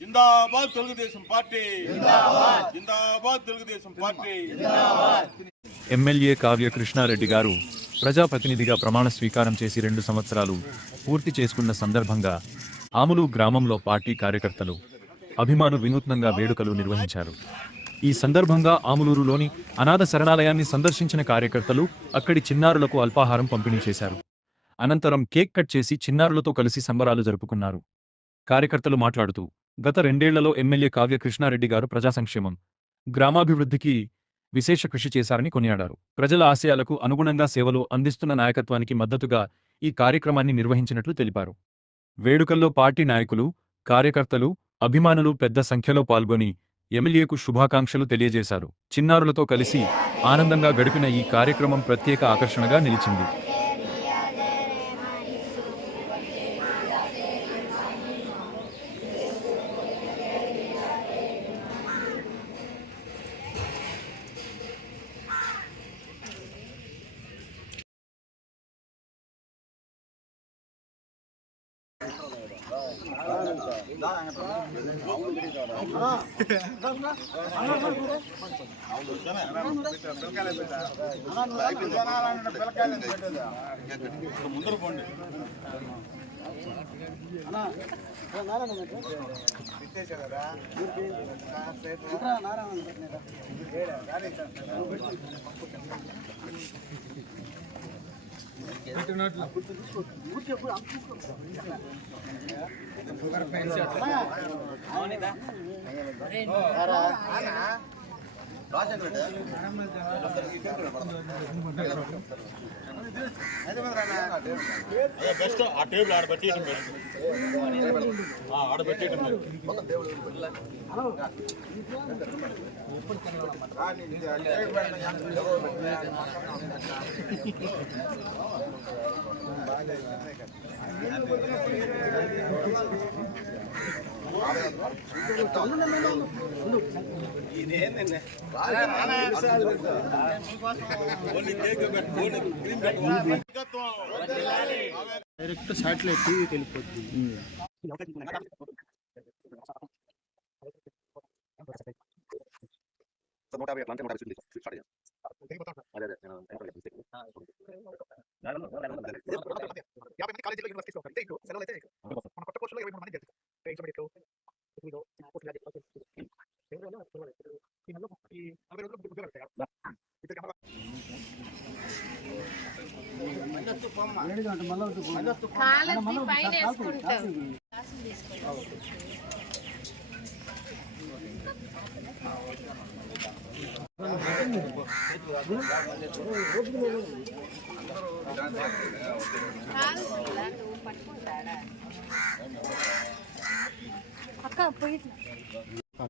జిందాబాద్ Telugu Desam party, జిందాబాద్ Telugu Desam party. MLA Kavya Krishna Reddy గారు ప్రజాప్రతినిధిగా ప్రమాణ స్వీకారం చేసి 2 సంవత్సరాలు పూర్తి చేసుకున్న సందర్భంగా ఆములు గ్రామంలో పార్టీ కార్యకర్తలు, అభిమానులు వినూత్నంగా వేడుకలు నిర్వహించారు. ఈ సందర్భంగా ఆములూరులోని అనాథ శరణాలయాన్ని సందర్శించిన కార్యకర్తలు అక్కడి చిన్నారులకు అల్పాహారం పంపిణీ చేశారు. అనంతరం కేక్ కట్ చేసి చిన్నారులతో కలిసి సంబరాలు జరుపుకున్నారు. కార్యకర్తలు మాట్లాడుతూ, గత 2 ఏళ్లలో ఎమ్మెల్యే కావ్య కృష్ణారెడ్డి గారు ప్రజా సంక్షేమం, గ్రామాభివృద్ధికి విశేష కృషి చేశారని కొనియాడారు. ప్రజల ఆశయాలకు అనుగుణంగా సేవలు అందిస్తున్న నాయకత్వానికి మద్దతుగా ఈ కార్యక్రమాన్ని నిర్వహించినట్లు తెలిపారు. వేడుకల్లో పార్టీ నాయకులు, కార్యకర్తలు, అభిమానులు పెద్ద సంఖ్యలో పాల్గొని ఎమ్మెల్యేకు శుభాకాంక్షలు తెలియజేశారు. చిన్నారులతో కలిసి ఆనందంగా గడిపిన ఈ కార్యక్రమం ప్రత్యేక ఆకర్షణగా నిలిచింది. ముందర పోండి. బెస్ట్ ఆ టేబుల్ ఆడబెట్టి ఆడబెట్టి డైరెక్ట్ శాటిలైట్ టీవీకి వెళ్ళిపోతుంది. అక్క పోయి